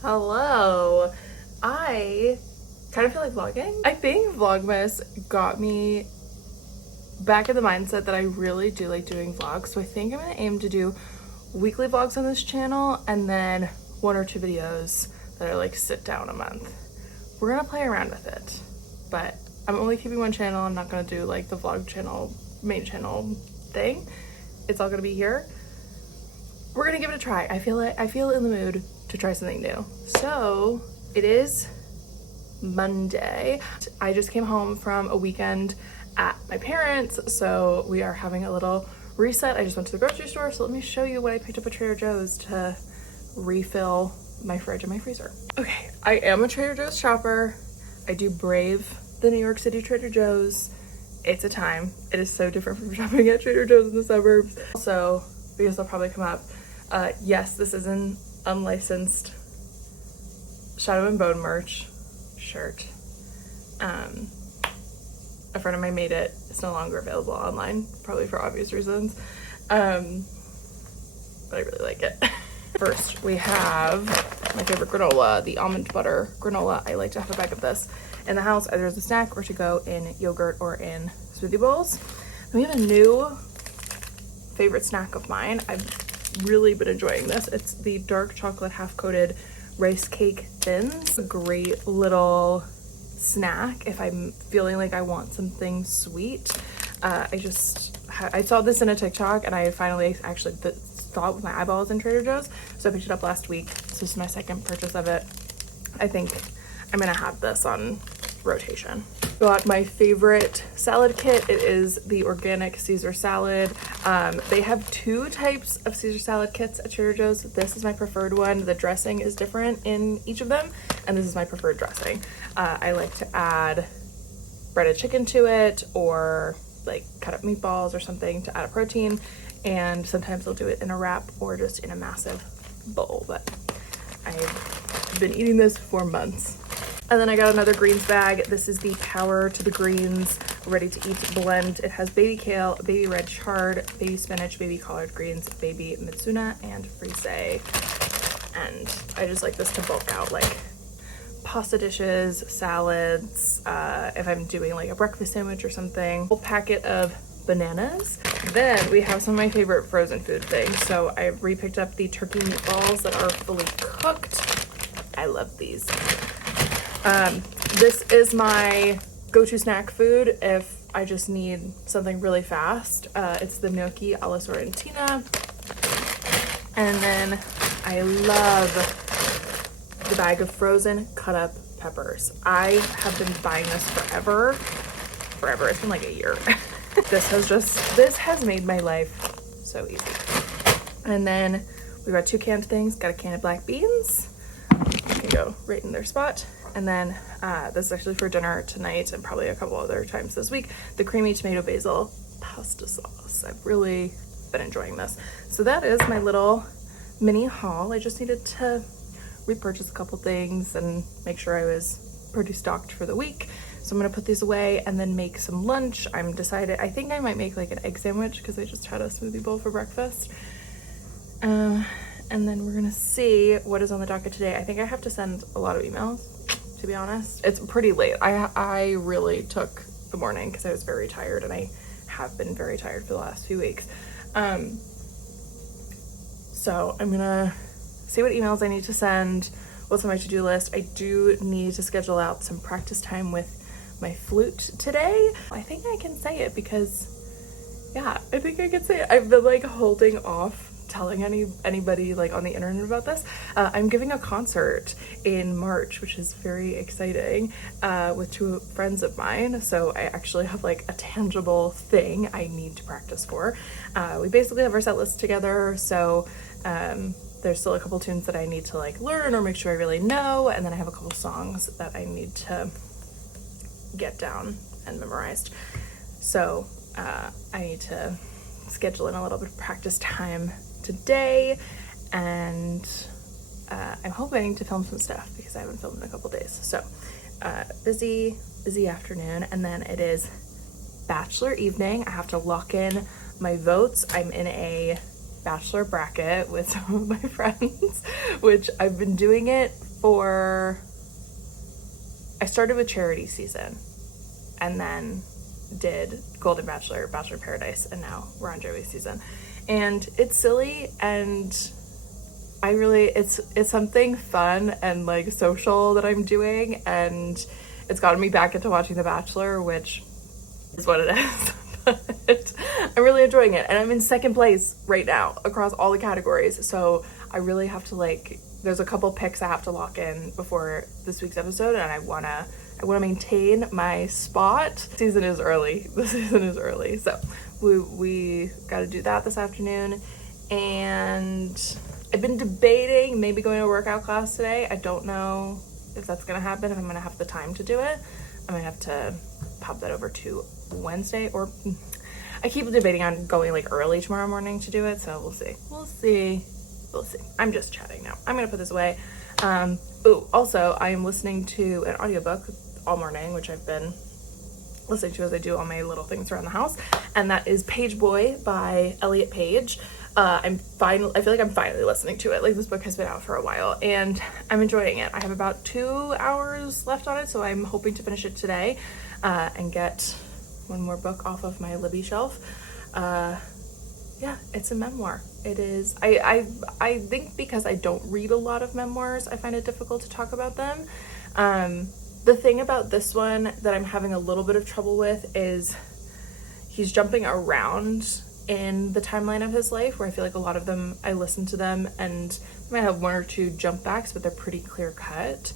Hello. I kind of feel like vlogging. I think Vlogmas got me back in the mindset that I really do like doing vlogs. So I think I'm gonna aim to do weekly vlogs on this channel and then 1 or 2 videos that are like sit down a month. We're gonna play around with it, but I'm only keeping one channel. I'm not gonna do like the vlog channel, main channel thing. It's all gonna be here. We're gonna give it a try. I feel in the mood to try something new. So it is Monday. I just came home from a weekend at my parents', so we are having a little reset. I just went to the grocery store, so let me show you what I picked up at Trader Joe's to refill my fridge and my freezer. Okay, I am a Trader Joe's shopper. I do brave the New York City Trader Joe's. It's a time. It is so different from shopping at Trader Joe's in the suburbs. Also, because they'll probably come up, yes, this is an unlicensed Shadow and Bone merch shirt. A friend of mine made it. It's no longer available online, probably for obvious reasons. But I really like it. First, we have my favorite granola, the almond butter granola. I like to have a bag of this in the house, either as a snack or to go in yogurt or in smoothie bowls. And we have a new favorite snack of mine. I've really been enjoying this. It's the dark chocolate half-coated rice cake thins. A great little snack if I'm feeling like I want something sweet. I saw this in a TikTok and I finally actually saw it with my eyeballs in Trader Joe's, so I picked it up last week. So this is my second purchase of it. I think I'm gonna have this on rotation. Got my favorite salad kit. It is the organic Caesar salad. They have 2 types of Caesar salad kits at Trader Joe's. This is my preferred one. The dressing is different in each of them, and this is my preferred dressing. I like to add breaded chicken to it, or like cut up meatballs or something to add a protein, and sometimes I'll do it in a wrap or just in a massive bowl, but I've been eating this for months. And then I got another greens bag. This is the Power to the Greens Ready to Eat blend. It has baby kale, baby red chard, baby spinach, baby collard greens, baby mitsuna, and frise. And I just like this to bulk out like pasta dishes, salads, if I'm doing like a breakfast sandwich or something. A whole packet of bananas. Then we have some of my favorite frozen food things. So I re-picked up the turkey meatballs that are fully cooked. I love these. This is my go-to snack food if I just need something really fast. It's the gnocchi alla sorrentina. And then I love the bag of frozen cut up peppers. I have been buying this forever. It's been like a year. This has made my life so easy. And then we got 2 canned things. Got a can of black beans. You can go right in their spot. And then this is actually for dinner tonight and probably a couple other times this week, the creamy tomato basil pasta sauce. I've really been enjoying this. So that is my little mini haul. I just needed to repurchase a couple things and make sure I was pretty stocked for the week. So I'm gonna put these away and then make some lunch. I think I might make like an egg sandwich because I just had a smoothie bowl for breakfast. And then we're gonna see what is on the docket today. I think I have to send a lot of emails, to be honest. It's pretty late. I really took the morning because I was very tired, and I have been very tired for the last few weeks. So I'm gonna see what emails I need to send, what's on my to-do list. I do need to schedule out some practice time with my flute today. I think I can say it because, yeah, I think I can say it. I've been like holding off telling anybody like on the internet about this. I'm giving a concert in March, which is very exciting, with 2 friends of mine. So I actually have like a tangible thing I need to practice for. We basically have our set list together, so there's still a couple tunes that I need to like learn or make sure I really know, and then I have a couple songs that I need to get down and memorized. So I need to schedule in a little bit of practice time today, and I'm hoping to film some stuff because I haven't filmed in a couple days. So busy afternoon, and then it is bachelor evening. I have to lock in my votes. I'm in a bachelor bracket with some of my friends, which I've been doing it I started with charity season and then did Golden Bachelor, Bachelor in Paradise, and now we're on Joey's season. And it's silly, and it's something fun and like social that I'm doing, and it's gotten me back into watching The Bachelor, which is what it is. But I'm really enjoying it, and I'm in second place right now across all the categories, so I really have to there's a couple picks I have to lock in before this week's episode, and I wanna maintain my spot. The season is early, so we got to do that this afternoon. And I've been debating maybe going to a workout class today. I don't know if that's gonna happen, if I'm gonna have the time to do it. I might have to pop that over to Wednesday, or I keep debating on going early tomorrow morning to do it, so we'll see. I'm just chatting now. I'm gonna put this away. Also, I am listening to an audiobook all morning, which I've been listening to as I do all my little things around the house, and that is Page Boy by Elliot Page. I feel like I'm finally listening to it. This book has been out for a while, and I'm enjoying it. I have about 2 hours left on it, so I'm hoping to finish it today, and get one more book off of my Libby shelf. Yeah, it's a memoir. It is. I think because I don't read a lot of memoirs, I find it difficult to talk about them. The thing about this one that I'm having a little bit of trouble with is he's jumping around in the timeline of his life, where I feel like a lot of them, I listen to them and I might have 1 or 2 jump backs, but they're pretty clear cut.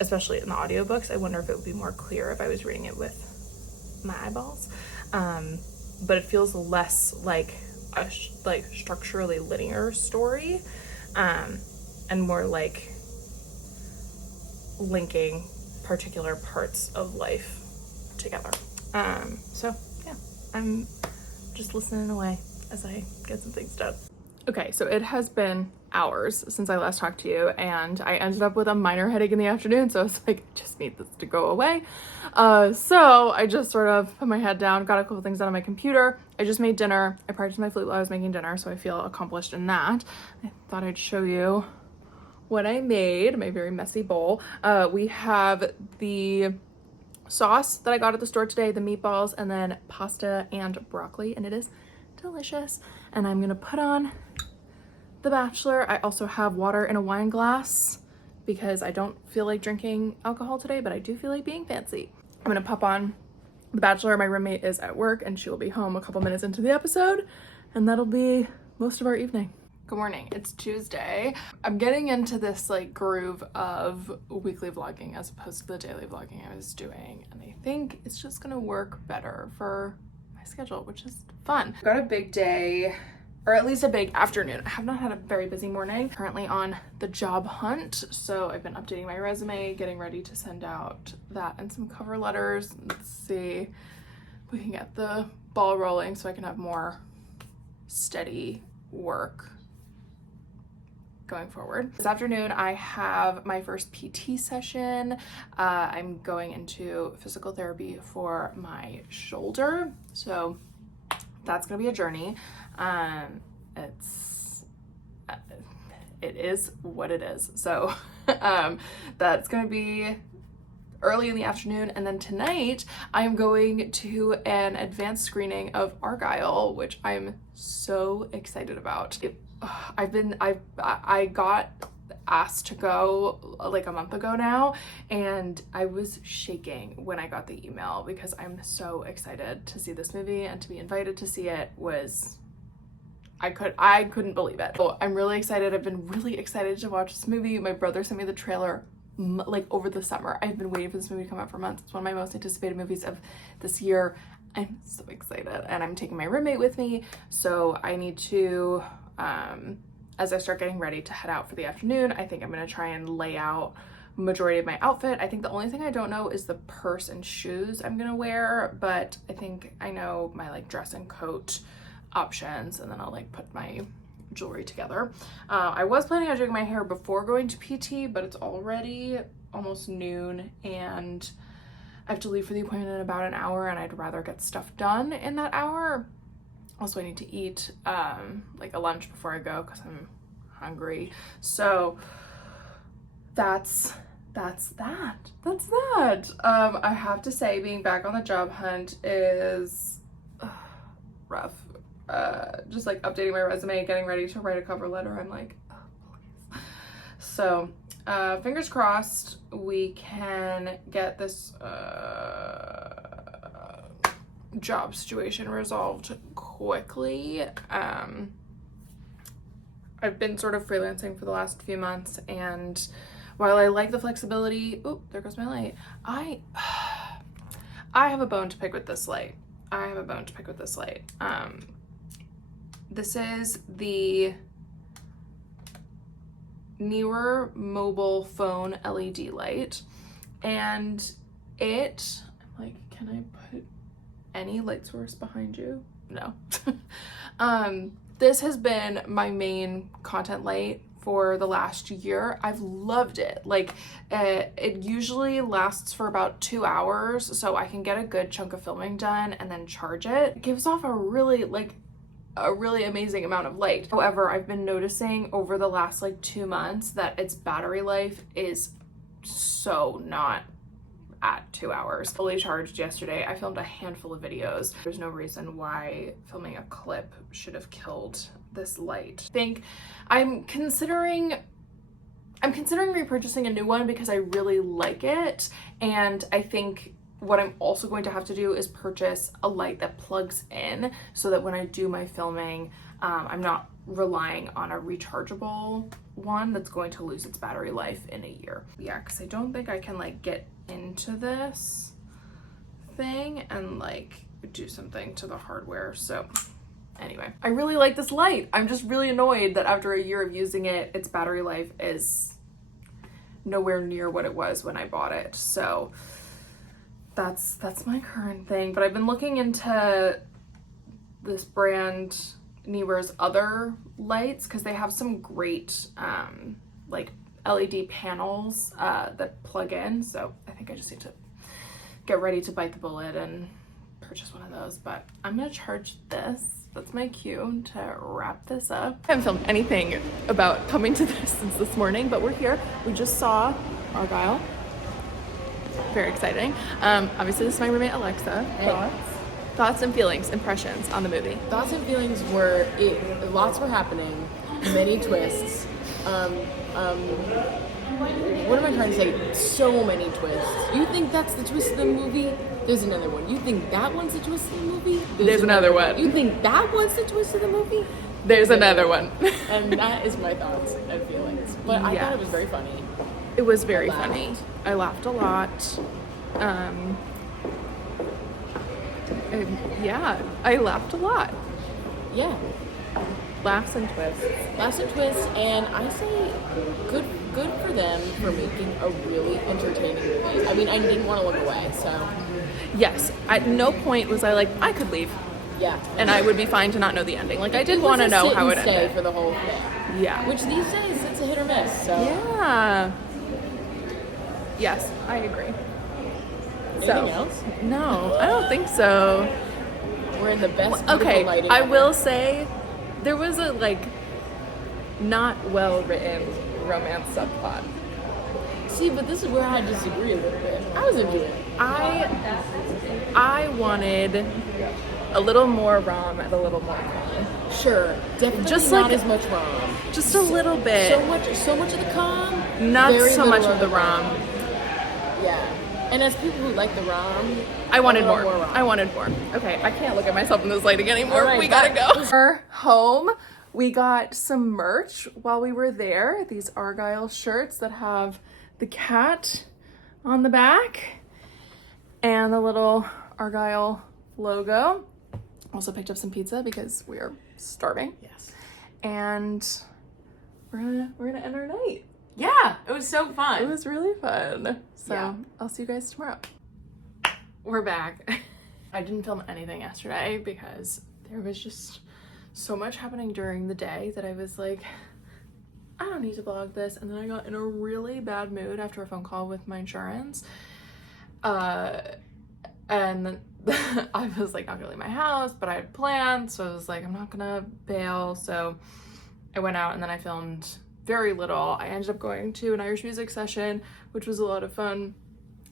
Especially in the audiobooks. I wonder if it would be more clear if I was reading it with my eyeballs. But it feels less like a structurally linear story, and more like linking particular parts of life together. So yeah, I'm just listening away as I get some things done. Okay, so it has been hours since I last talked to you, and I ended up with a minor headache in the afternoon, so I was like, I just need this to go away. So I just sort of put my head down, got a couple things done on my computer. I just made dinner. I practiced my flute while I was making dinner, so I feel accomplished in that. I thought I'd show you what I made, my very messy bowl. We have the sauce that I got at the store today, the meatballs, and then pasta and broccoli, and it is delicious. And I'm gonna put on The Bachelor. I also have water in a wine glass because I don't feel like drinking alcohol today, but I do feel like being fancy. I'm gonna pop on The Bachelor. My roommate is at work and she will be home a couple minutes into the episode, and that'll be most of our evening. Good morning, it's Tuesday. I'm getting into this groove of weekly vlogging as opposed to the daily vlogging I was doing, and I think it's just gonna work better for my schedule, which is fun. Got a big day, or at least a big afternoon. I have not had a very busy morning. Currently on the job hunt, so I've been updating my resume, getting ready to send out that and some cover letters. Let's see if we can get the ball rolling so I can have more steady work going forward. This afternoon I have my first PT session. I'm going into physical therapy for my shoulder, so that's gonna be a journey. It is what it is. So that's gonna be early in the afternoon, and then tonight I'm going to an advanced screening of Argyle, which I'm so excited about. I got asked to go a month ago now, and I was shaking when I got the email because I'm so excited to see this movie, and to be invited to see it was, I couldn't believe it. So I'm really excited. I've been really excited to watch this movie. My brother sent me the trailer over the summer. I've been waiting for this movie to come out for months. It's one of my most anticipated movies of this year. I'm so excited, and I'm taking my roommate with me, so I need to as I start getting ready to head out for the afternoon, I think I'm gonna try and lay out majority of my outfit. I think the only thing I don't know is the purse and shoes I'm gonna wear, but I think I know my dress and coat options, and then I'll put my jewelry together. I was planning on doing my hair before going to PT, but it's already almost noon and I have to leave for the appointment in about an hour, and I'd rather get stuff done in that hour. Also, I need to eat a lunch before I go because I'm hungry. So that's that. I have to say, being back on the job hunt is rough. Just like updating my resume, getting ready to write a cover letter. I'm like, oh, please. So fingers crossed we can get this job situation resolved quickly. I've been sort of freelancing for the last few months, and while I like the flexibility, oh, there goes my light. I have a bone to pick with this light. This is the newer mobile phone LED light, and it, I'm like, can I put any light source behind you? No. This has been my main content light for the last year. I've loved it. Like, it usually lasts for about 2 hours, so I can get a good chunk of filming done and then charge it. It gives off a really amazing amount of light. However, I've been noticing over the last like 2 months that its battery life is so not at 2 hours. Fully charged yesterday. I filmed a handful of videos. There's no reason why filming a clip should have killed this light. I think I'm considering repurchasing a new one because I really like it, and I think what I'm also going to have to do is purchase a light that plugs in so that when I do my filming, I'm not relying on a rechargeable one that's going to lose its battery life in a year. Yeah, because I don't think I can like get into this thing and like do something to the hardware. So anyway, I really like this light. I'm just really annoyed that after a year of using it, its battery life is nowhere near what it was when I bought it. So that's my current thing. But I've been looking into this brand Neewer's other lights because they have some great like LED panels that plug in. So I think I just need to get ready to bite the bullet and purchase one of those. But I'm gonna charge this. That's my cue to wrap this up. I haven't filmed anything about coming to this since this morning, but we're here. We just saw Argyle. Very exciting. Obviously this is my roommate Alexa. Hey. Thoughts and feelings, impressions on the movie. Thoughts and feelings were, lots were happening, many twists. What am I trying to say? So many twists. You think that's the twist of the movie? There's another one. You think that one's the twist of the movie? There's another one. You think that one's the twist of the movie? There's another one. And that is my thoughts and feelings. But I thought it was very funny. It was very funny. I laughed a lot. Yeah, I laughed a lot. Yeah. Laughs and twists. Laughs and twists, and I say good for them for making a really entertaining movie. I mean, I didn't want to look away, so. Yes, at no point was I like, I could leave. Yeah. And I would be fine to not know the ending. Like, I did want to know how it ended. For the whole thing. Yeah. Which these days, it's a hit or miss, so. Yeah. Yes, I agree. Anything else? No, I don't think so. We're in the best okay, lighting I ever. will say there was a like not well written romance subplot. See, but this is where I disagree a little bit. I was into it. I wanted a little more rom and a little more calm. Sure, definitely just not like as much rom. Just a little bit. So much of the calm. Not so much of the rom. Yeah. And as people who like the rom, I wanted more. Rom. I wanted more. Okay, I can't look at myself in this lighting anymore. Right, we gotta go. We're home. We got some merch while we were there. These Argyle shirts that have the cat on the back and the little Argyle logo. Also picked up some pizza because we are starving. Yes. And we're gonna end our night. Yeah, it was so fun. It was really fun. So yeah. I'll see you guys tomorrow. We're back. I didn't film anything yesterday because there was just so much happening during the day that I was like, I don't need to vlog this. And then I got in a really bad mood after a phone call with my insurance. And I was like not gonna leave my house, but I had plans. So I was like, I'm not gonna bail. So I went out and then I filmed very little. I ended up going to an Irish music session, which was a lot of fun.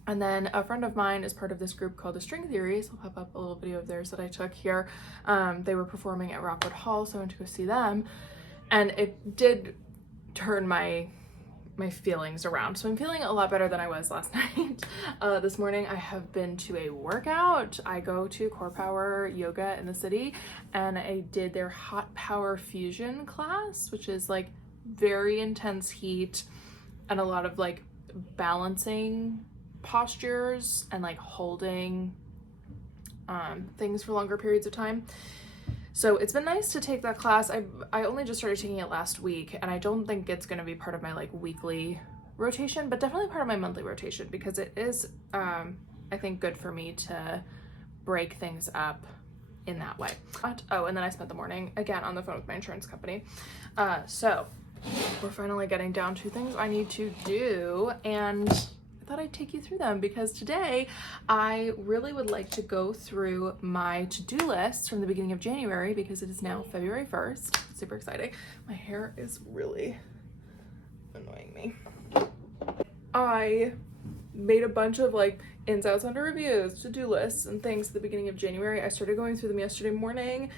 And then a friend of mine is part of this group called the String Theories. I'll pop up a little video of theirs that I took here. They were performing at Rockwood Hall, so I went to go see them. And it did turn my feelings around. So I'm feeling a lot better than I was last night. This morning I have been to a workout. I go to Core Power Yoga in the city, and I did their Hot Power Fusion class, which is like very intense heat and a lot of like balancing postures and like holding things for longer periods of time. So it's been nice to take that class. I only just started taking it last week, and I don't think it's going to be part of my like weekly rotation, but definitely part of my monthly rotation, because it is I think good for me to break things up in that way. Oh, and then I spent the morning again on the phone with my insurance company. So we're finally getting down to things I need to do, and I thought I'd take you through them because today I really would like to go through my to-do list from the beginning of January, because it is now February 1st. Super exciting. My hair is really annoying me. I made a bunch of like ins, outs, under reviews, to-do lists and things at the beginning of January. I started going through them yesterday morning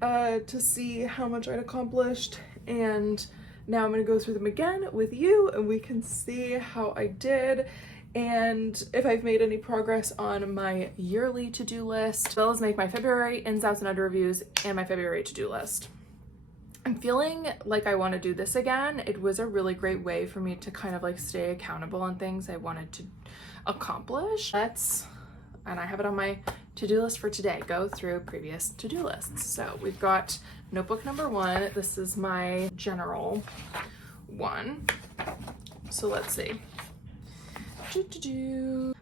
to see how much I'd accomplished, and now I'm going to go through them again with you, and we can see how I did and if I've made any progress on my yearly to-do list, as well as make my February ins, outs, and under reviews and my February to-do list. I'm feeling like I want to do this again. It was a really great way for me to kind of like stay accountable on things I wanted to accomplish. And I have it on my to-do list for today, go through previous to-do lists. So we've got notebook number 1. This is my general one. So let's see.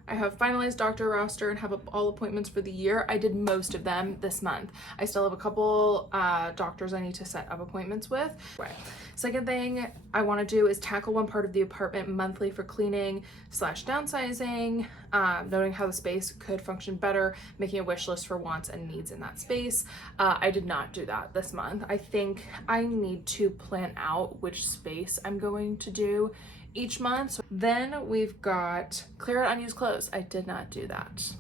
I have finalized doctor roster and have all appointments for the year. I did most of them this month. I still have a couple doctors I need to set up appointments with. Right. Second thing I want to do is tackle one part of the apartment monthly for cleaning / downsizing, noting how the space could function better, making a wish list for wants and needs in that space. I did not do that this month. I think I need to plan out which space I'm going to do each month. So then we've got clear out unused clothes. I did not do that.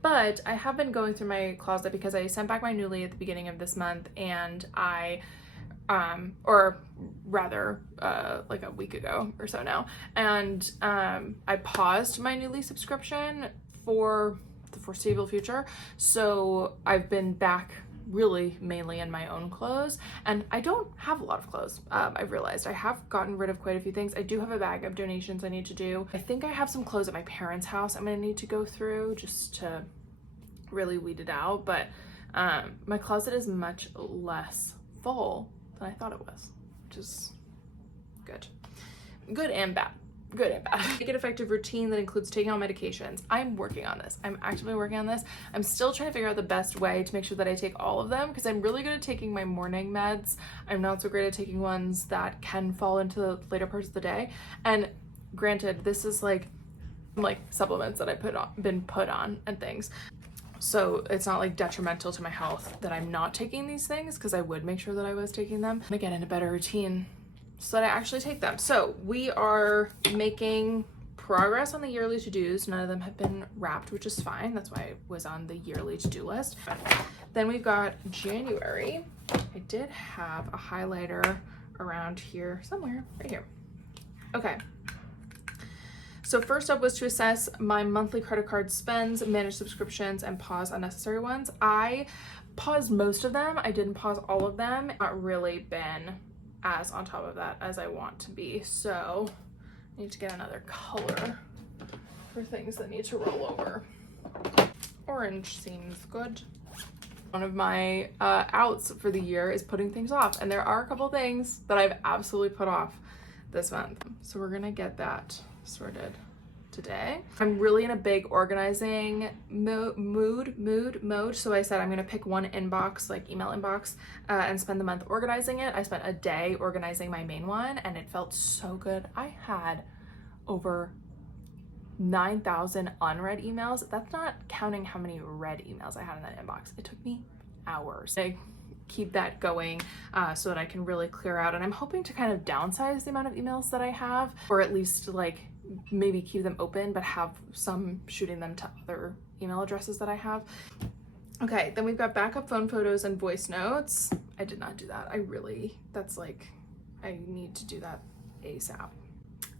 But I have been going through my closet because I sent back my Nuuly at the beginning of this month, and I or rather like a week ago or so now, and I paused my Nuuly subscription for the foreseeable future. So I've been back really mainly in my own clothes, and I don't have a lot of clothes. I've realized I have gotten rid of quite a few things. I do have a bag of donations I need to do. I think I have some clothes at my parents' house I'm gonna need to go through just to really weed it out, but my closet is much less full than I thought it was, which is good and bad. Make an effective routine that includes taking all medications. I'm working on this. I'm actively working on this. I'm still trying to figure out the best way to make sure that I take all of them, because I'm really good at taking my morning meds. I'm not so great at taking ones that can fall into the later parts of the day. And granted, this is like supplements that I been put on and things. So it's not like detrimental to my health that I'm not taking these things, because I would make sure that I was taking them. I'm gonna get in a better routine so that I actually take them. So we are making progress on the yearly to-dos. None of them have been wrapped, which is fine. That's why it was on the yearly to-do list. Then we've got January. I did have a highlighter around here somewhere, right here. Okay. So first up was to assess my monthly credit card spends, manage subscriptions, and pause unnecessary ones. I paused most of them. I didn't pause all of them. Not really been as on top of that as I want to be. So I need to get another color for things that need to roll over. Orange seems good. One of my outs for the year is putting things off. And there are a couple things that I've absolutely put off this month. So we're gonna get that sorted today. I'm really in a big organizing mode. So I said I'm gonna pick one inbox, like email inbox, and spend the month organizing it. I spent a day organizing my main one, and it felt so good. I had over 9,000 unread emails. That's not counting how many read emails I had in that inbox. It took me hours. keep that going so that I can really clear out. And I'm hoping to kind of downsize the amount of emails that I have, or at least like maybe keep them open, but have some shooting them to other email addresses that I have. Okay, then we've got backup phone photos and voice notes. I did not do that. That's like, I need to do that ASAP.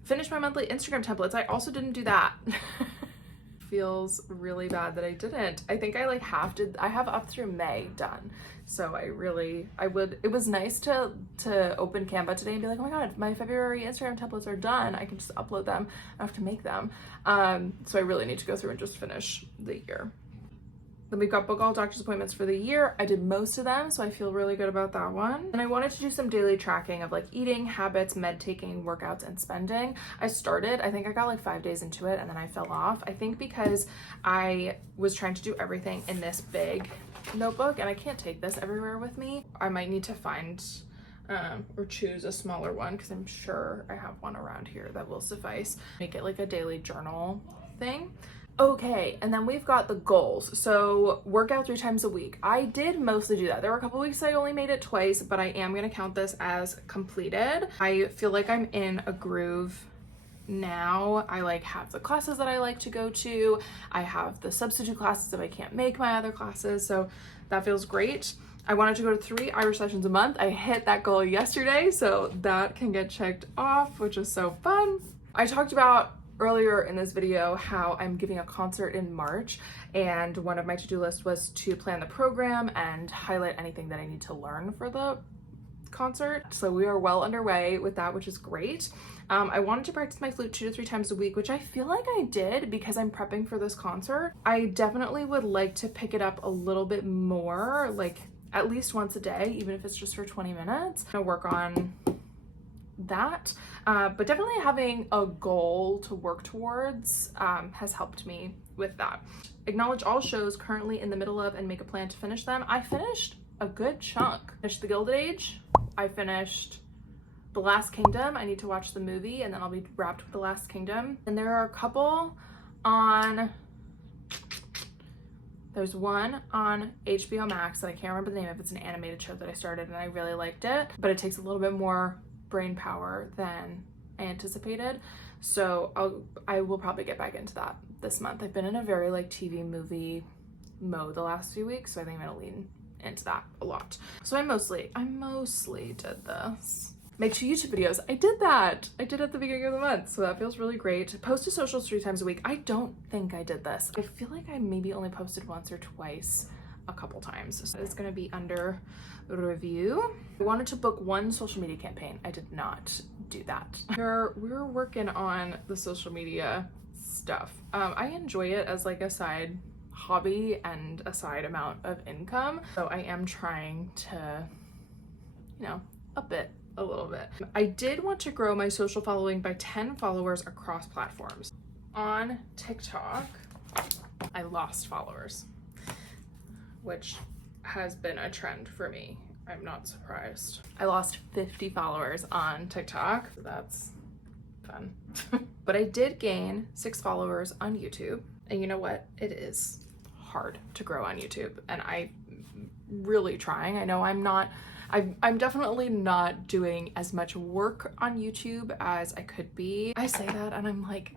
Finish my monthly Instagram templates. I also didn't do that. Feels really bad that I didn't. I think I have up through May done. So it was nice to open Canva today and be like, oh my God, my February Instagram templates are done. I can just upload them. I don't have to make them. So I really need to go through and just finish the year. Then we've got book all doctor's appointments for the year. I did most of them, so I feel really good about that one. And I wanted to do some daily tracking of like eating, habits, med taking, workouts, and spending. I think I got like 5 days into it and then I fell off. I think because I was trying to do everything in this big notebook and I can't take this everywhere with me. I might need to find or choose a smaller one because I'm sure I have one around here that will suffice. Make it like a daily journal thing. Okay, and then we've got the goals. So work out 3 times a week. I did mostly do that. There were a couple weeks I only made it twice, but I am gonna count this as completed. I feel like I'm in a groove now. I like have the classes that I like to go to. I have the substitute classes if I can't make my other classes, so that feels great. I wanted to go to 3 Irish sessions a month. I hit that goal yesterday, so that can get checked off, which is so fun. I talked about earlier in this video how I'm giving a concert in March, and one of my to-do lists was to plan the program and highlight anything that I need to learn for the concert. So we are well underway with that, which is great. I wanted to practice my flute 2 to 3 times a week, which I feel like I did because I'm prepping for this concert. I definitely would like to pick it up a little bit more, like at least once a day, even if it's just for 20 minutes. I'm gonna work on that, but definitely having a goal to work towards has helped me with that. Acknowledge all shows currently in the middle of and make a plan to finish them. I finished a good chunk. Finished The Gilded Age. I finished The Last Kingdom. I need to watch the movie and then I'll be wrapped with The Last Kingdom. And there are a couple on, there's one on HBO Max that I can't remember the name of. It's an animated show that I started and I really liked it, but it takes a little bit more brain power than I anticipated. So I will probably get back into that this month. I've been in a very like TV movie mode the last few weeks, so I think I'm gonna lean into that a lot. So I mostly did this. Make 2 YouTube videos. I did that. I did at the beginning of the month, so that feels really great. Post to socials 3 times a week. I don't think I did this. I feel like I maybe only posted once or twice a couple times. So it's gonna be under review. I wanted to book 1 social media campaign. I did not do that. We're working on the social media stuff. I enjoy it as like a side hobby and a side amount of income. So I am trying to, up it a little bit. I did want to grow my social following by 10 followers across platforms. On TikTok, I lost followers, which has been a trend for me. I'm not surprised. I lost 50 followers on TikTok. So that's fun. But I did gain 6 followers on YouTube. And you know what? It is hard to grow on YouTube. And I'm really trying. I know I'm definitely not doing as much work on YouTube as I could be. I say that and I'm like,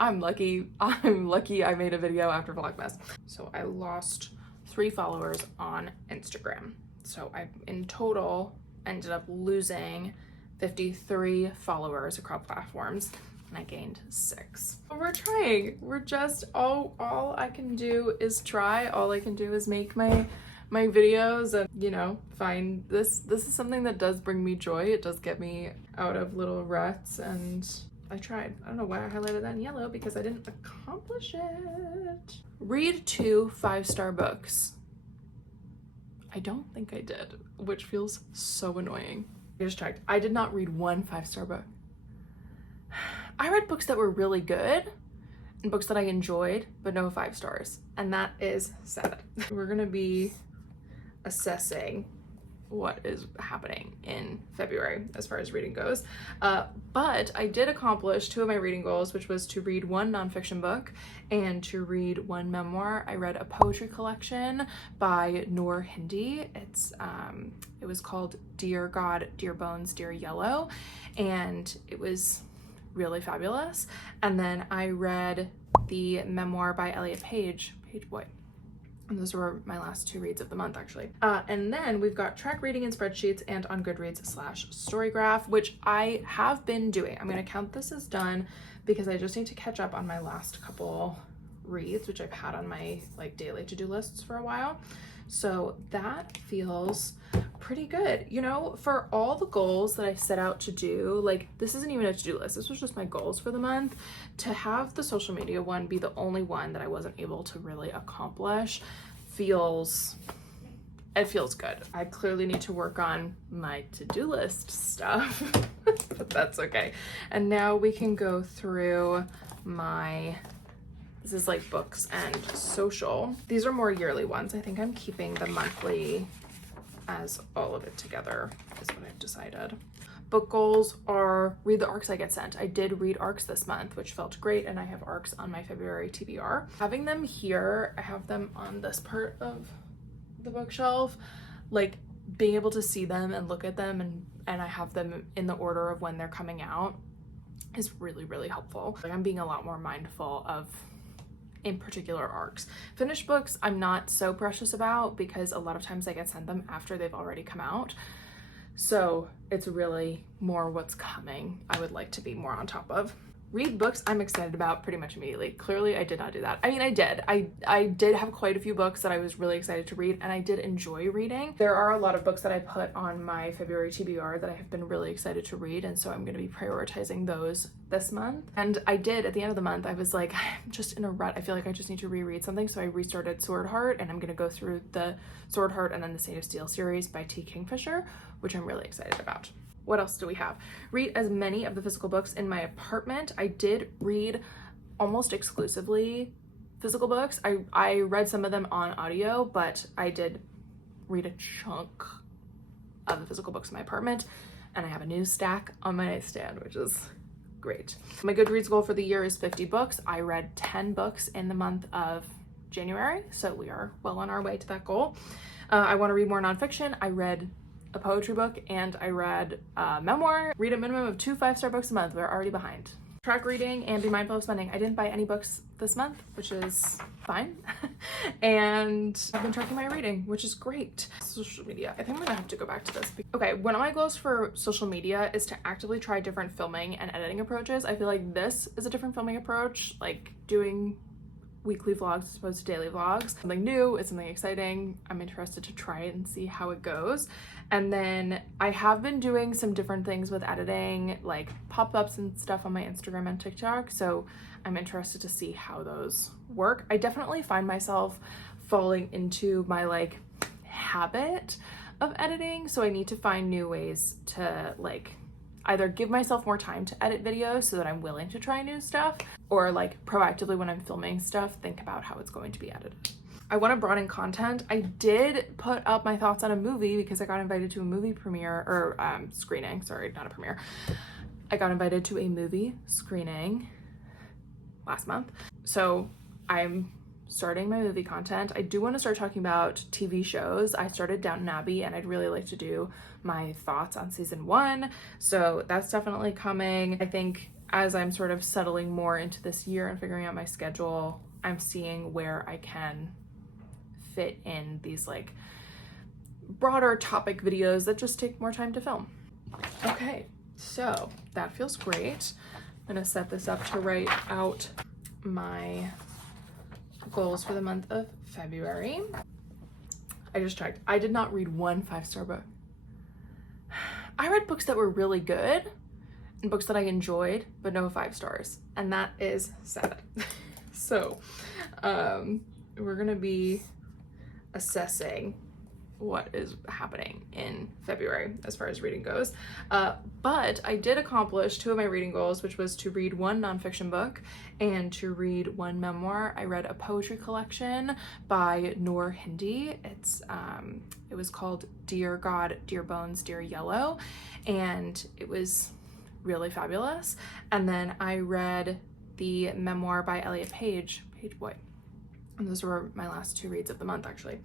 I'm lucky I made a video after Vlogmas. So I lost 3 followers on Instagram. So I, in total, ended up losing 53 followers across platforms and I gained 6. But we're trying. We're just, all I can do is try. All I can do is make my videos and, find this. This is something that does bring me joy. It does get me out of little ruts, and I tried. I don't know why I highlighted that in yellow because I didn't accomplish it. Read 2 5-star books. I don't think I did, which feels so annoying. I just checked. I did not read 1 5-star book. I read books that were really good and books that I enjoyed, but no 5 stars. And that is sad. We're gonna be assessing what is happening in February as far as reading goes. But I did accomplish 2 of my reading goals, which was to read 1 nonfiction book and to read 1 memoir. I read a poetry collection by Noor Hindi. It was called Dear God, Dear Bones, Dear Yellow, and it was really fabulous. And then I read the memoir by Elliot Page Boy. And those were my last 2 reads of the month, actually. And then we've got track reading in spreadsheets and on Goodreads/Storygraph, which I have been doing. I'm gonna count this as done because I just need to catch up on my last couple reads, which I've had on my like daily to-do lists for a while. So that feels pretty good. You know, for all the goals that I set out to do, like this isn't even a to-do list, this was just my goals for the month. To have the social media one be the only one that I wasn't able to really accomplish feels good. I clearly need to work on my to-do list stuff, but that's okay. And now we can go through this is like books and social. These are more yearly ones. I think I'm keeping the monthly as all of it together is what I've decided. Book goals are read the arcs I get sent. I did read arcs this month, which felt great, and I have arcs on my February TBR. Having them here, I have them on this part of the bookshelf, like being able to see them and look at them and I have them in the order of when they're coming out is really, really helpful. Like I'm being a lot more mindful of in particular arcs. Finished books I'm not so precious about because a lot of times I get sent them after they've already come out. So it's really more what's coming I would like to be more on top of. Read books I'm excited about pretty much immediately. Clearly I did not do that. I mean, I did. I did have quite a few books that I was really excited to read and I did enjoy reading. There are a lot of books that I put on my February TBR that I have been really excited to read, and so I'm going to be prioritizing those this month. And I did at the end of the month, I was like, I'm just in a rut. I feel like I just need to reread something. So I restarted Sword Heart, and I'm going to go through the Sword Heart and then the State of Steel series by T. Kingfisher, which I'm really excited about. What else do we have? Read as many of the physical books in my apartment. I did read almost exclusively physical books. I read some of them on audio, but I did read a chunk of the physical books in my apartment, and I have a new stack on my nightstand, which is great. My Goodreads goal for the year is 50 books. I read 10 books in the month of January, so we are well on our way to that goal. I want to read more nonfiction. I read a poetry book and I read a memoir. Read a minimum of 2 5-star books a month. We're already behind. Track reading and be mindful of spending. I didn't buy any books this month, which is fine. And I've been tracking my reading, which is great. Social media. I think I'm gonna have to go back to this. Okay, one of my goals for social media is to actively try different filming and editing approaches. I feel like this is a different filming approach, like doing weekly vlogs as opposed to daily vlogs. Something new, it's something exciting. I'm interested to try it and see how it goes. And then I have been doing some different things with editing, like pop-ups and stuff on my Instagram and TikTok. So I'm interested to see how those work. I definitely find myself falling into my like habit of editing. So I need to find new ways to like either give myself more time to edit videos so that I'm willing to try new stuff, or like proactively when I'm filming stuff, think about how it's going to be edited. I want to broaden content. I did put up my thoughts on a movie because I got invited to a movie premiere or screening, sorry, not a premiere. I got invited to a movie screening last month. So I'm starting my movie content. I do want to start talking about TV shows. I started Downton Abbey and I'd really like to do my thoughts on season 1. So that's definitely coming. I think as I'm sort of settling more into this year and figuring out my schedule, I'm seeing where I can fit in these like broader topic videos that just take more time to film. Okay, so that feels great. I'm gonna set this up to write out my goals for the month of February. I just checked. I did not read 1 5-star book. I read books that were really good and books that I enjoyed, but no 5 stars. And that is sad. So we're gonna be assessing what is happening in February as far as reading goes. But I did accomplish 2 of my reading goals, which was to read 1 nonfiction book and to read 1 memoir. I read a poetry collection by Noor Hindi. It was called Dear God, Dear Bones, Dear Yellow, and it was really fabulous. And then I read the memoir by Elliot Page Boy. And those were my last 2 reads of the month, actually.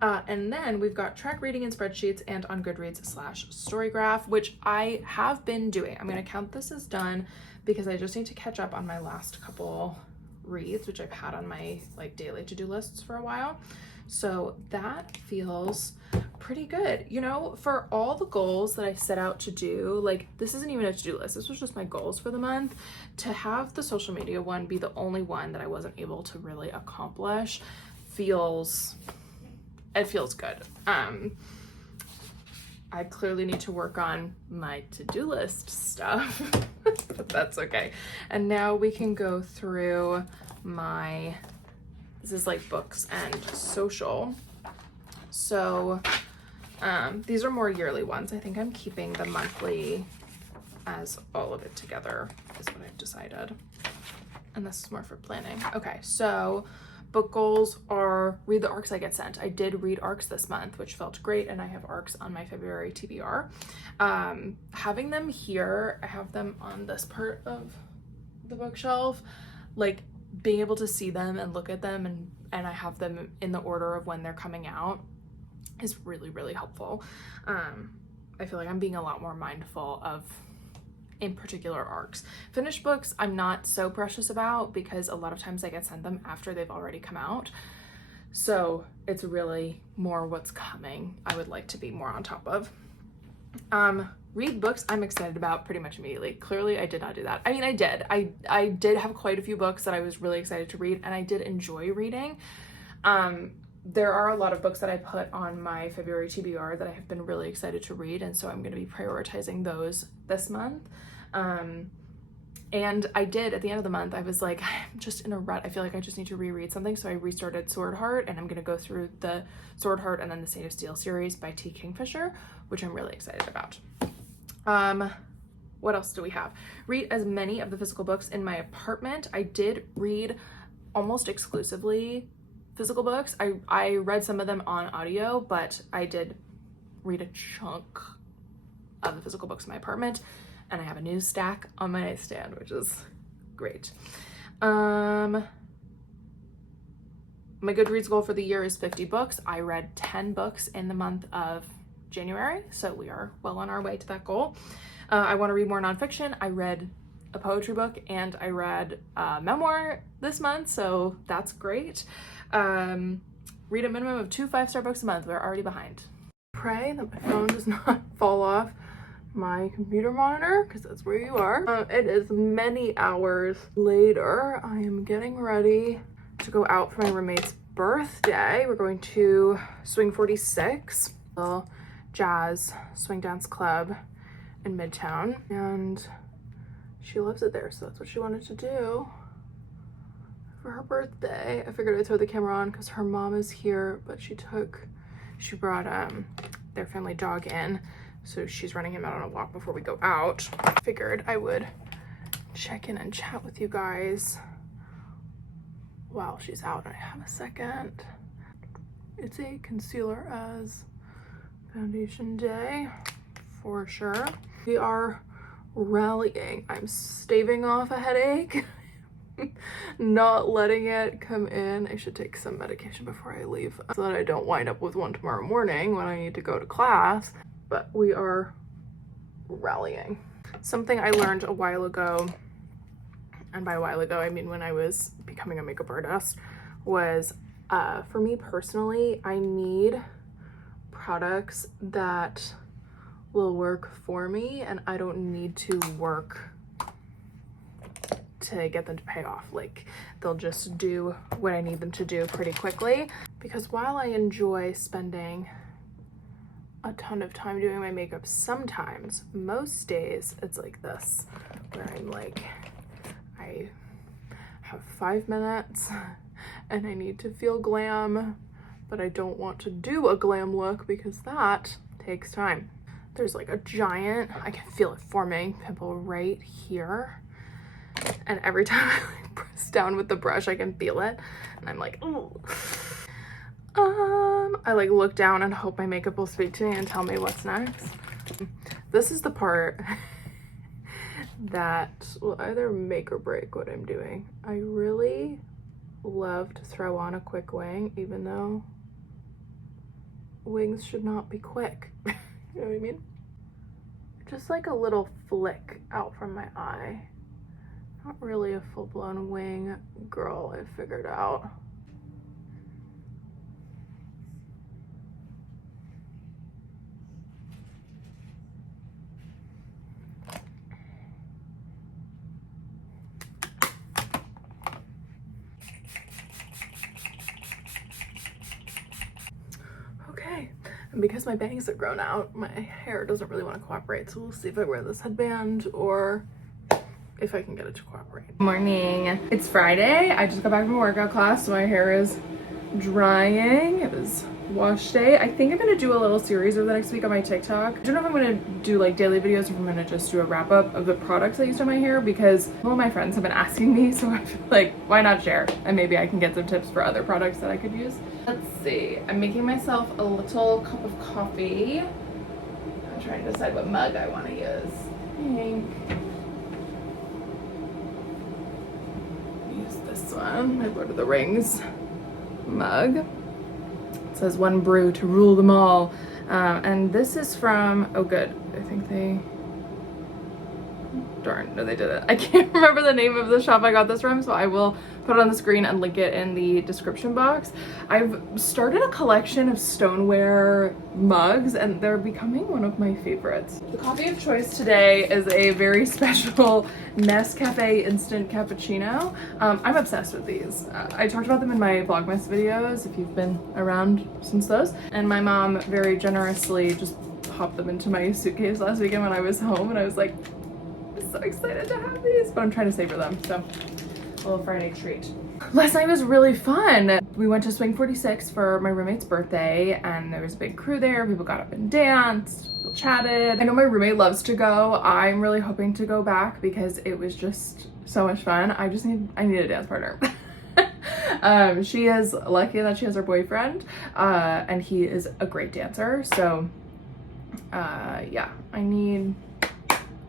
And then we've got track reading in spreadsheets and on Goodreads / Storygraph, which I have been doing. I'm going to count this as done because I just need to catch up on my last couple reads, which I've had on my like daily to-do lists for a while. So that feels pretty good. You know, for all the goals that I set out to do, like this isn't even a to-do list. This was just my goals for the month. To have the social media one be the only one that I wasn't able to really accomplish feels good. I clearly need to work on my to-do list stuff, but that's okay. And now we can go through this is like books and social. So these are more yearly ones. I think I'm keeping the monthly as all of it together is what I've decided. And this is more for planning. Okay, so book goals are read the arcs I get sent. I did read arcs this month, which felt great, and I have arcs on my February TBR. Having them here, I have them on this part of the bookshelf, like being able to see them and look at them and I have them in the order of when they're coming out is really, really helpful. I feel like I'm being a lot more mindful of in particular arcs. Finished books I'm not so precious about because a lot of times I get sent them after they've already come out. So it's really more what's coming I would like to be more on top of. Read books I'm excited about pretty much immediately. Clearly I did not do that. I mean, I did. I did have quite a few books that I was really excited to read and I did enjoy reading. There are a lot of books that I put on my February TBR that I have been really excited to read, and so I'm going to be prioritizing those this month. And I did at the end of the month, I was like, I'm just in a rut. I feel like I just need to reread something. So I restarted Sword Heart, and I'm going to go through the Sword Heart and then the State of Steel series by T. Kingfisher, which I'm really excited about. What else do we have? Read as many of the physical books in my apartment. I did read almost exclusively physical books. I read some of them on audio, but I did read a chunk of the physical books in my apartment, and I have a new stack on my nightstand, which is great. My Goodreads goal for the year is 50 books. I read 10 books in the month of January, so we are well on our way to that goal. I want to read more nonfiction. I read a poetry book and I read a memoir this month, so that's great. Read a minimum of 2 5-star books a month. We're already behind. Pray that my phone does not fall off my computer monitor, because that's where you are. It is many hours later. I am getting ready to go out for my roommate's birthday. We're going to Swing 46, a jazz swing dance club in Midtown, and she loves it there, so that's what she wanted to do for her birthday. I figured I'd throw the camera on because her mom is here, but she brought their family dog in, so she's running him out on a walk before we go out. Figured I would check in and chat with you guys while she's out. I have a second. It's a concealer as foundation day for sure. We are rallying. I'm staving off a headache. Not letting it come in. I should take some medication before I leave so that I don't wind up with one tomorrow morning when I need to go to class. But we are rallying. Something I learned a while ago, and by a while ago I mean when I was becoming a makeup artist, was for me personally, I need products that will work for me and I don't need to work to get them to pay off. Like, they'll just do what I need them to do pretty quickly. Because while I enjoy spending a ton of time doing my makeup sometimes, most days it's like this, where I'm like, I have 5 minutes and I need to feel glam, but I don't want to do a glam look because that takes time. There's like a giant, I can feel it forming, pimple right here. And every time I like press down with the brush, I can feel it. And I'm like, ooh. I like look down and hope my makeup will speak to me and tell me what's next. This is the part that will either make or break what I'm doing. I really love to throw on a quick wing, even though wings should not be quick. You know what I mean? Just like a little flick out from my eye. Not really a full-blown wing girl, I figured out. Okay, and because my bangs are grown out, my hair doesn't really want to cooperate, so we'll see if I wear this headband or if I can get it to cooperate. Morning. It's Friday. I just got back from a workout class, so my hair is drying. It was wash day. I think I'm gonna do a little series over the next week on my TikTok. I don't know if I'm gonna do like daily videos or if I'm gonna just do a wrap up of the products I used on my hair, because one of my friends have been asking me, so I feel like why not share, and maybe I can get some tips for other products that I could use. Let's see. I'm making myself a little cup of coffee. I'm trying to decide what mug I want to use. Use this one, my Lord of the Rings mug. It says one brew to rule them all. And this is from, oh good, I think they, darn, no they didn't. I can't remember the name of the shop I got this from, so I will put it on the screen and link it in the description box. I've started a collection of stoneware mugs and they're becoming one of my favorites. The coffee of choice today is a very special Nescafe instant cappuccino. I'm obsessed with these. I talked about them in my vlogmas videos if you've been around since those. And my mom very generously just popped them into my suitcase last weekend when I was home, and I was like, I'm so excited to have these, but I'm trying to savor them, so a little Friday treat. Last night was really fun. We went to Swing 46 for my roommate's birthday, and there was a big crew there. People got up and danced, people chatted. I know my roommate loves to go. I'm really hoping to go back because it was just so much fun. I need a dance partner. She is lucky that she has her boyfriend, and he is a great dancer. So yeah, I need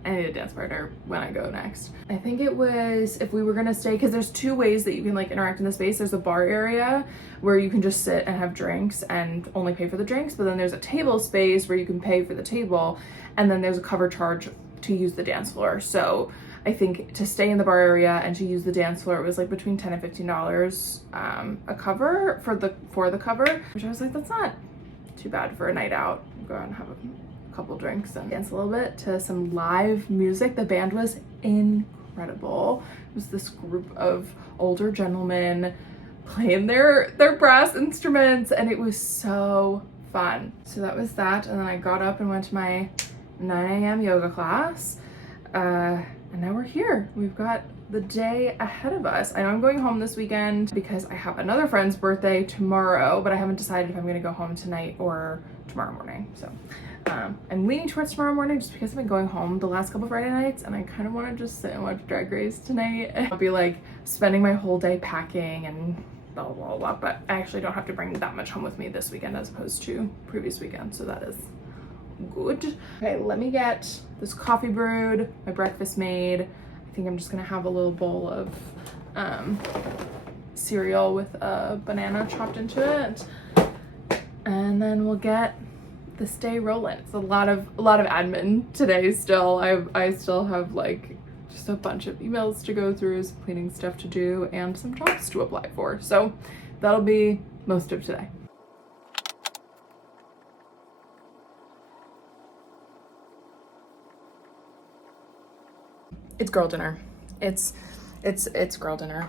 a dance partner when I go next. I think it was, if we were gonna stay, because there's two ways that you can like interact in the space. There's a bar area where you can just sit and have drinks and only pay for the drinks, but then there's a table space where you can pay for the table, and then there's a cover charge to use the dance floor. So I think to stay in the bar area and to use the dance floor, it was like between $10 and $15 a cover for the cover, which I was like, that's not too bad for a night out. Go out and have a couple drinks and dance a little bit to some live music. The band was incredible. It was this group of older gentlemen playing their brass instruments, and it was so fun. So that was that, and then I got up and went to my 9 a.m. yoga class, and now we're here. We've got the day ahead of us. I know I'm going home this weekend because I have another friend's birthday tomorrow, but I haven't decided if I'm gonna go home tonight or tomorrow morning. So I'm leaning towards tomorrow morning just because I've been going home the last couple Friday nights, and I kind of want to just sit and watch Drag Race tonight. I'll be like spending my whole day packing and blah, blah, blah, blah, but I actually don't have to bring that much home with me this weekend as opposed to previous weekend, so that is good. Okay, let me get this coffee brewed, my breakfast made. I think I'm just gonna have a little bowl of cereal with a banana chopped into it, and then we'll get this day rolling. It's a lot of admin today still. I still have like just a bunch of emails to go through, some cleaning stuff to do, and some jobs to apply for. So that'll be most of today. It's girl dinner. It's girl dinner.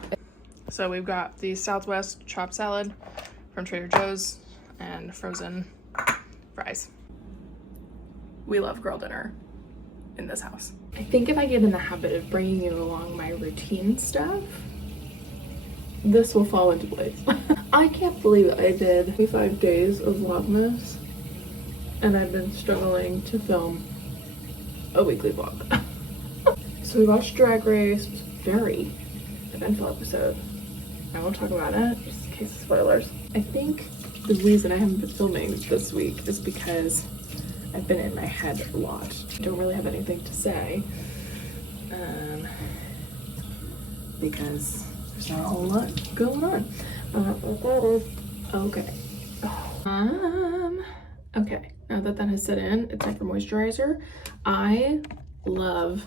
So we've got the Southwest chopped salad from Trader Joe's and frozen fries. We love girl dinner in this house. I think if I get in the habit of bringing you along my routine stuff, this will fall into place. I can't believe I did 25 days of vlogmas and I've been struggling to film a weekly vlog. So we watched Drag Race. It was a very eventful episode. I won't talk about it, just in case of spoilers. I think the reason I haven't been filming this week is because I've been in my head a lot. I don't really have anything to say. Because there's not a whole lot going on. Okay. Okay, now that has set in, it's time for moisturizer. I love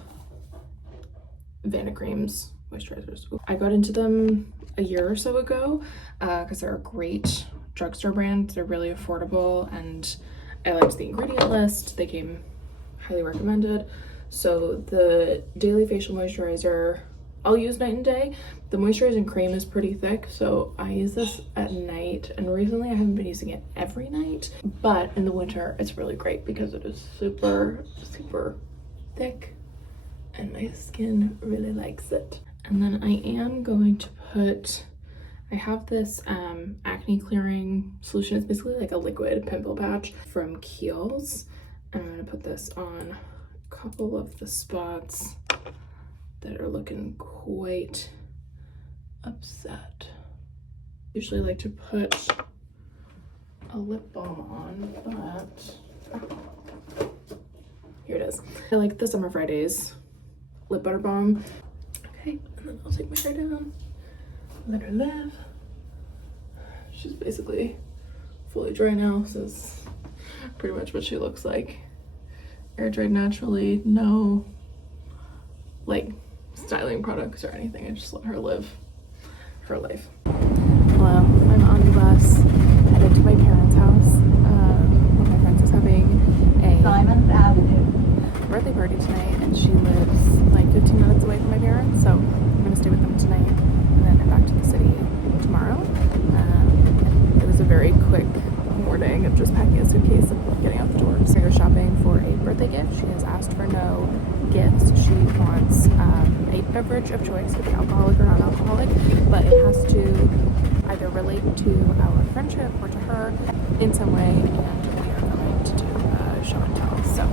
Cream's moisturizers. I got into them a year or so ago because they're a great drugstore brand. They're really affordable and I liked the ingredient list. They came highly recommended. So the daily facial moisturizer I'll use night and day. The moisturizing cream is pretty thick, so I use this at night, and recently I haven't been using it every night, but in the winter it's really great because it is super thick and my skin really likes it. And then I am going to put, I have this acne clearing solution. It's basically like a liquid pimple patch from Kiehl's, and I'm going to put this on a couple of the spots that are looking quite upset. Usually like to put a lip balm on, but here it is. I like the Summer Fridays lip butter balm. Okay, and then I'll take my hair down, let her live. She's basically fully dry now, so this is pretty much what she looks like. Air dried naturally, no like styling products or anything. I just let her live her life. Hello, I'm on the bus headed to my parents' house. My friend is having a Simon's Avenue birthday party tonight, and she lives like 15 minutes away from my parents, so I'm gonna stay with them tonight and then head back to the city tomorrow. It was a very quick morning of just packing a suitcase and getting out the door. So I go shopping for a birthday gift. She has asked for no gifts. She wants a beverage of choice, could be alcoholic or non-alcoholic, but it has to either relate to our friendship or to her in some way, and we are going to do a show and tell. So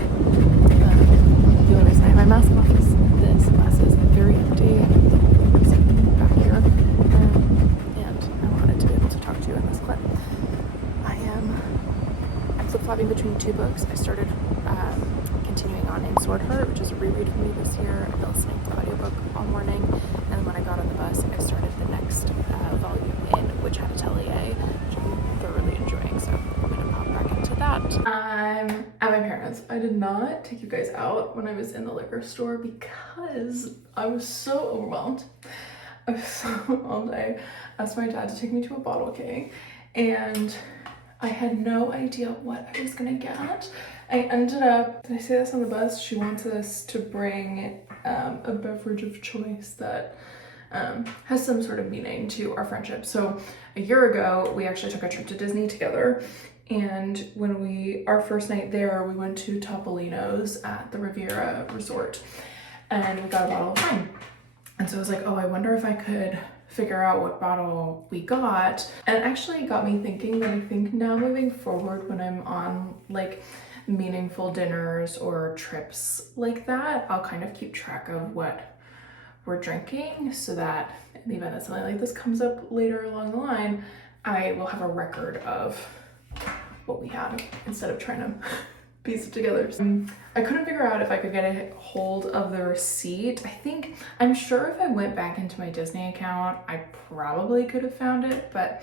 the only reason I have my mask off is this bus is very empty. The whole group is sitting back here, and I wanted to be able to talk to you in this clip. I'm flip-flopping between two books. I started continuing on in Sword Heart, which is a reread for me this year. I've been listening to the audiobook all morning, and then when I got on the bus, I started the next volume in Witch Hat Atelier, which I'm thoroughly enjoying, so I'm gonna pop back into that. I'm at my parents'. I did not take you guys out when I was in the liquor store because I was so overwhelmed. I asked my dad to take me to a bottle king, and I had no idea what I was gonna get. I ended up, did I say this on the bus? She wants us to bring a beverage of choice that has some sort of meaning to our friendship. So a year ago, we actually took a trip to Disney together. And when our first night there, we went to Topolino's at the Riviera Resort, and we got a bottle of wine. And so I was like, oh, I wonder if I could figure out what bottle we got. And it actually got me thinking that I think now moving forward, when I'm on like meaningful dinners or trips like that, I'll kind of keep track of what we're drinking, so that in the event that something like this comes up later along the line, I will have a record of what we had instead of trying to piece it together. So I couldn't figure out if I could get a hold of the receipt. I'm sure if I went back into my Disney account, I probably could have found it, but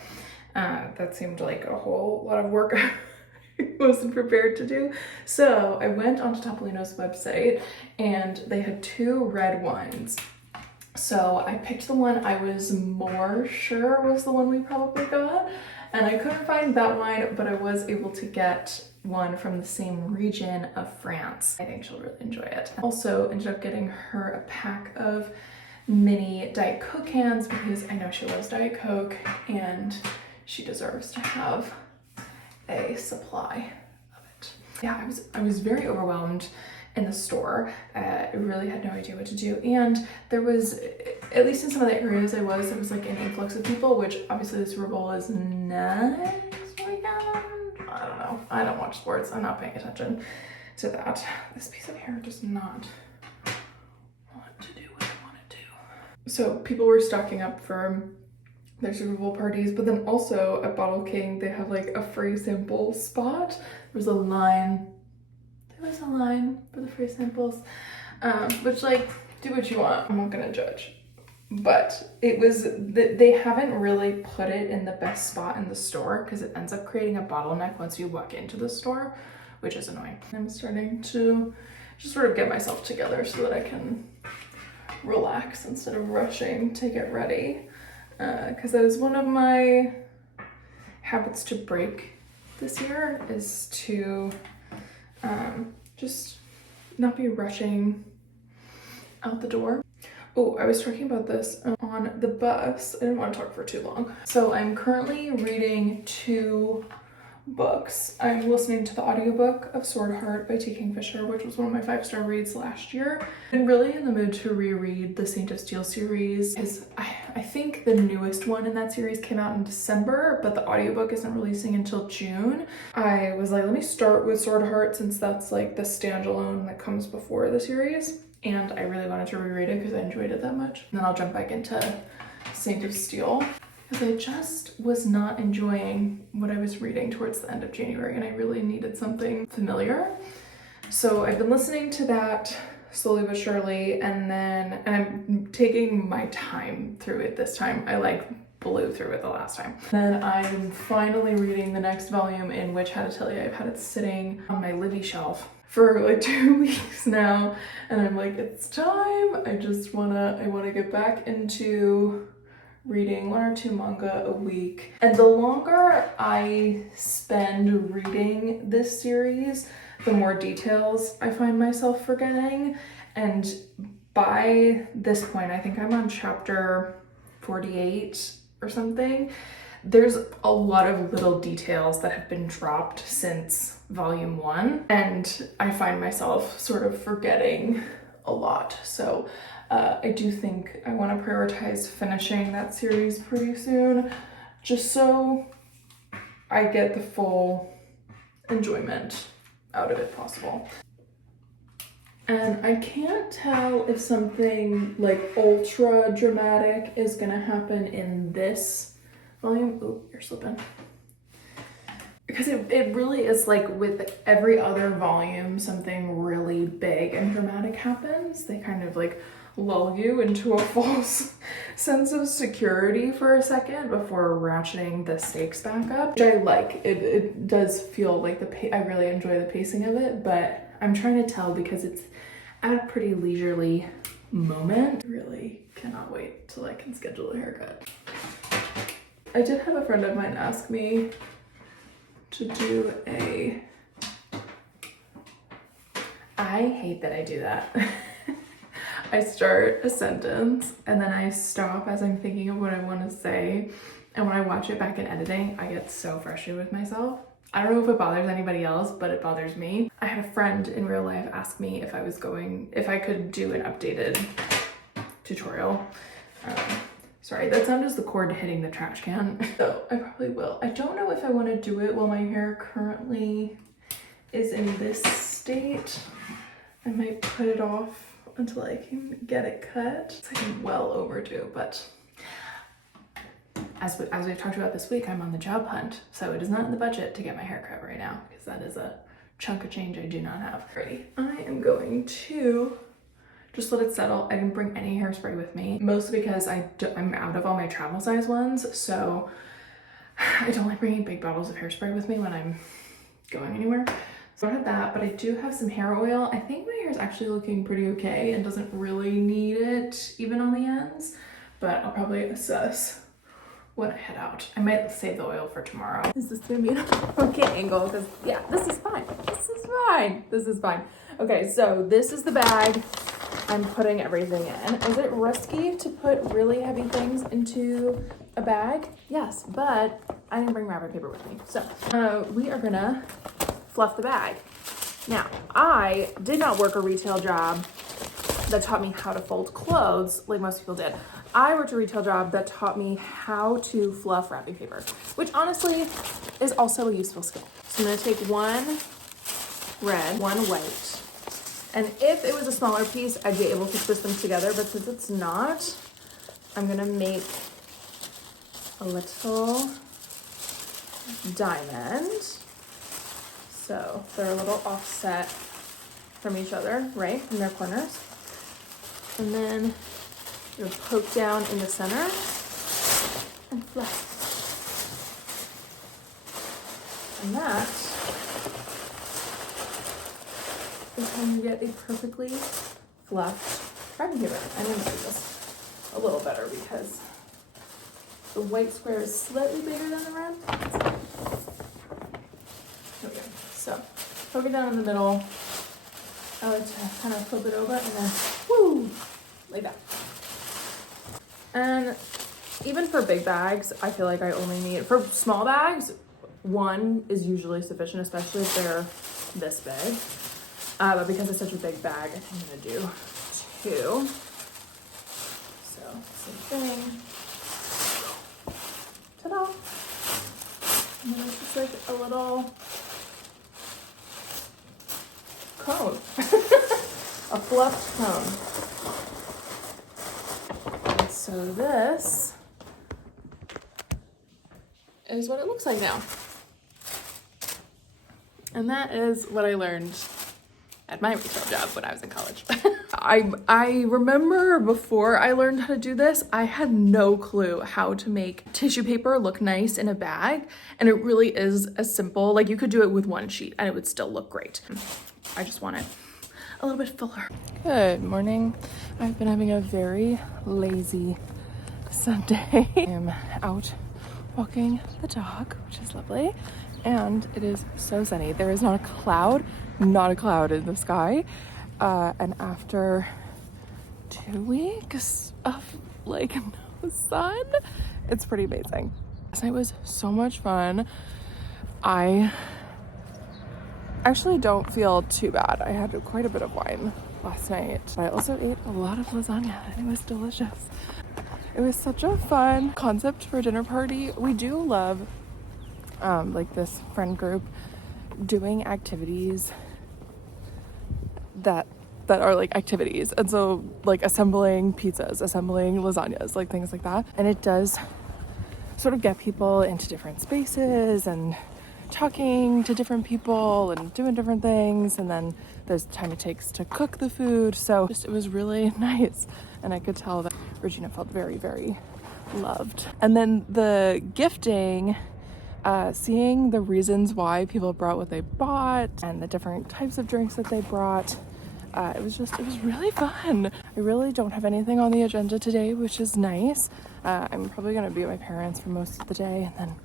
that seemed like a whole lot of work I wasn't prepared to do. So I went onto Topolino's website, and they had 2 red wines. So I picked the one I was more sure was the one we probably got, and I couldn't find that wine, but I was able to get one from the same region of France. I think she'll really enjoy it. Also ended up getting her a pack of mini Diet Coke cans because I know she loves Diet Coke and she deserves to have a supply of it. Yeah, I was very overwhelmed in the store. I really had no idea what to do, and there was at least in some of the areas there was like an influx of people, which obviously the Super Bowl is next weekend. I don't know. I don't watch sports. I'm not paying attention to that. This piece of hair does not want to do what I want it to. So people were stocking up for their Super Bowl parties, but then also at Bottle King, they have like a free sample spot. There was a line for the free samples, which like, do what you want. I'm not gonna judge. But it was, they haven't really put it in the best spot in the store because it ends up creating a bottleneck once you walk into the store, which is annoying. I'm starting to just sort of get myself together so that I can relax instead of rushing to get ready. Because that is one of my habits to break this year, is to just not be rushing out the door. Oh, I was talking about this on the bus. I didn't want to talk for too long. So I'm currently reading 2 books. I'm listening to the audiobook of Sword Heart by T. Kingfisher, which was one of my 5-star reads last year. I'm really in the mood to reread the Saint of Steel series, because I think the newest one in that series came out in December, but the audiobook isn't releasing until June. I was like, let me start with Sword Heart since that's like the standalone that comes before the series. And I really wanted to reread it because I enjoyed it that much. And then I'll jump back into Saint of Steel, because I just was not enjoying what I was reading towards the end of January, and I really needed something familiar. So I've been listening to that slowly but surely, and I'm taking my time through it this time. I like blew through it the last time. Then I'm finally reading the next volume in Which Had to Tell You. I've had it sitting on my Libby shelf for like 2 weeks now, and I'm like, it's time. I wanna get back into reading 1 or 2 manga a week. And the longer I spend reading this series, the more details I find myself forgetting. And by this point, I think I'm on chapter 48 or something. There's a lot of little details that have been dropped since volume 1, and I find myself sort of forgetting a lot. So I do think I want to prioritize finishing that series pretty soon, just so I get the full enjoyment out of it possible. And I can't tell if something like ultra dramatic is gonna happen in this volume. Oh, you're slipping. Because it really is like with every other volume, something really big and dramatic happens. They kind of like lull you into a false sense of security for a second before ratcheting the stakes back up, which I like. It does feel like I really enjoy the pacing of it, but I'm trying to tell because it's at a pretty leisurely moment. I really cannot wait till I can schedule a haircut. I did have a friend of mine ask me to do I hate that I do that. I start a sentence and then I stop as I'm thinking of what I want to say. And when I watch it back in editing, I get so frustrated with myself. I don't know if it bothers anybody else, but it bothers me. I had a friend in real life ask me if I could do an updated tutorial. Sorry, that sound is the cord hitting the trash can. So I probably will. I don't know if I want to do it while my hair currently is in this state. I might put it off until I can get it cut. It's like well overdue, but as we've talked about this week, I'm on the job hunt. So it is not in the budget to get my hair cut right now, because that is a chunk of change I do not have. Ready. I am going to just let it settle. I didn't bring any hairspray with me, mostly because I'm out of all my travel size ones. So I don't like bringing big bottles of hairspray with me when I'm going anywhere. So I don't have that, but I do have some hair oil. I think my hair is actually looking pretty okay and doesn't really need it even on the ends, but I'll probably assess when I head out. I might save the oil for tomorrow. Is this gonna be an okay angle? Because yeah, this is fine. This is fine. This is fine. Okay, so this is the bag I'm putting everything in. Is it risky to put really heavy things into a bag? Yes, but I didn't bring wrapping paper with me. So we are gonna fluff the bag. Now, I did not work a retail job that taught me how to fold clothes like most people did. I worked a retail job that taught me how to fluff wrapping paper, which honestly is also a useful skill. So I'm gonna take one red, one white, and if it was a smaller piece, I'd be able to twist them together, but since it's not, I'm gonna make a little diamond. So they're a little offset from each other, right, from their corners. And then you'll poke down in the center and fluff. And that is how you get a perfectly fluffed wrapping paper. I'm gonna do this a little better because the white square is slightly bigger than the red. Okay, so poke it down in the middle. I like to kind of flip it over and then woo, like that. And even for big bags, I feel like I only need, for small bags, one is usually sufficient, especially if they're this big. But because it's such a big bag, I think I'm gonna do two. So same thing. Ta-da! And then it's just like a little cone. A fluffed cone. And so this is what it looks like now. And that is what I learned at my retail job when I was in college. I remember before I learned how to do this, I had no clue how to make tissue paper look nice in a bag. And it really is as simple, like you could do it with one sheet and it would still look great. I just want it a little bit fuller. Good morning. I've been having a very lazy Sunday. I am out walking the dog, which is lovely. And it is so sunny. There is not a cloud in the sky. And after 2 weeks of like no sun, it's pretty amazing. Last night was so much fun. I actually don't feel too bad. I had quite a bit of wine last night. I also ate a lot of lasagna and it was delicious. It was such a fun concept for a dinner party. We do love like this friend group doing activities that are like activities, and so like assembling pizzas, assembling lasagnas, like things like that. And it does sort of get people into different spaces and talking to different people and doing different things, and then there's the time it takes to cook the food. So it was really nice, and I could tell that Regina felt very, very loved. And then the gifting, seeing the reasons why people brought what they bought and the different types of drinks that they brought, it was really fun. I really don't have anything on the agenda today, which is nice. I'm probably gonna be at my parents' for most of the day and then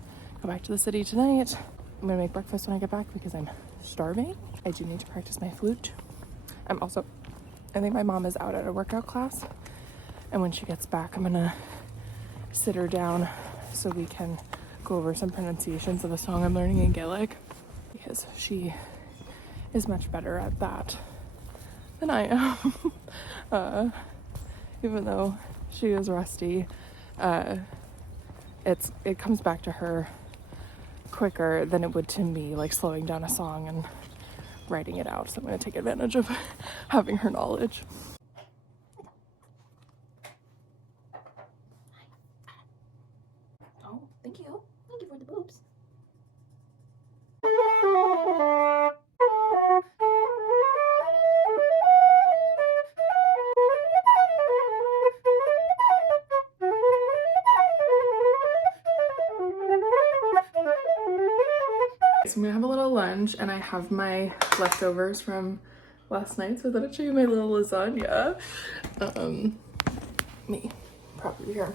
go back to the city tonight. I'm gonna make breakfast when I get back because I'm starving. I do need to practice my flute. I think my mom is out at a workout class, and when she gets back, I'm gonna sit her down so we can go over some pronunciations of a song I'm learning in Gaelic, because she is much better at that than I am. Even though she is rusty, it comes back to her quicker than it would to me, like slowing down a song and writing it out. So I'm going to take advantage of having her knowledge. Oh, thank you. Thank you for the boobs. So I'm gonna have a little lunch, and I have my leftovers from last night, so I thought I'd show you my little lasagna. Me, property here.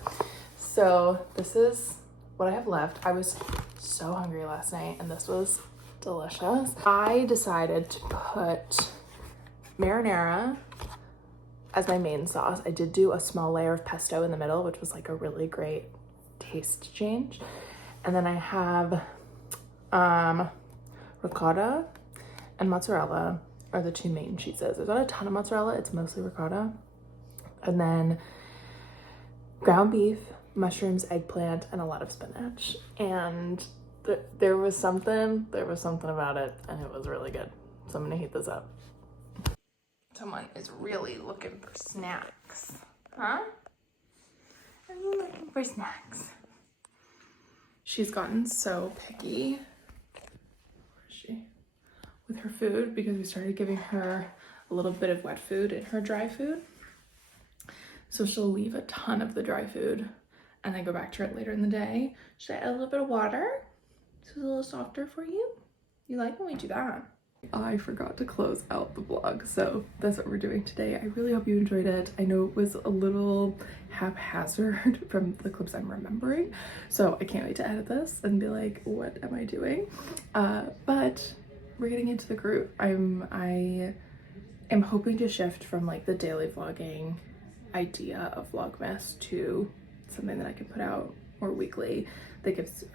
So this is what I have left. I was so hungry last night, and this was delicious. I decided to put marinara as my main sauce. I did do a small layer of pesto in the middle, which was like a really great taste change. And then I have ricotta and mozzarella are the two main cheeses. There's not a ton of mozzarella, it's mostly ricotta. And then ground beef, mushrooms, eggplant, and a lot of spinach. And there was something about it, and it was really good. So I'm gonna heat this up. Someone is really looking for snacks. Huh? Are you looking for snacks? She's gotten so picky. Where is she? With her food, because we started giving her a little bit of wet food in her dry food. So she'll leave a ton of the dry food and then go back to it later in the day. Should I add a little bit of water so it's a little softer for you? You like when we do that? I forgot to close out the vlog, so that's what we're doing today. I really hope you enjoyed it. I know it was a little haphazard from the clips I'm remembering, so I can't wait to edit this and be like, what am I doing? But we're getting into the groove. I am hoping to shift from like the daily vlogging idea of vlogmas to something that I can put out more weekly that gives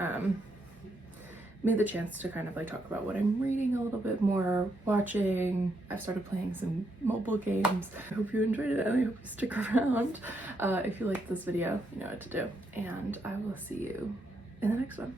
me the chance to kind of like talk about what I'm reading a little bit more, watching. I've started playing some mobile games. I hope you enjoyed it and I hope you stick around. If you liked this video, you know what to do, and I will see you in the next one.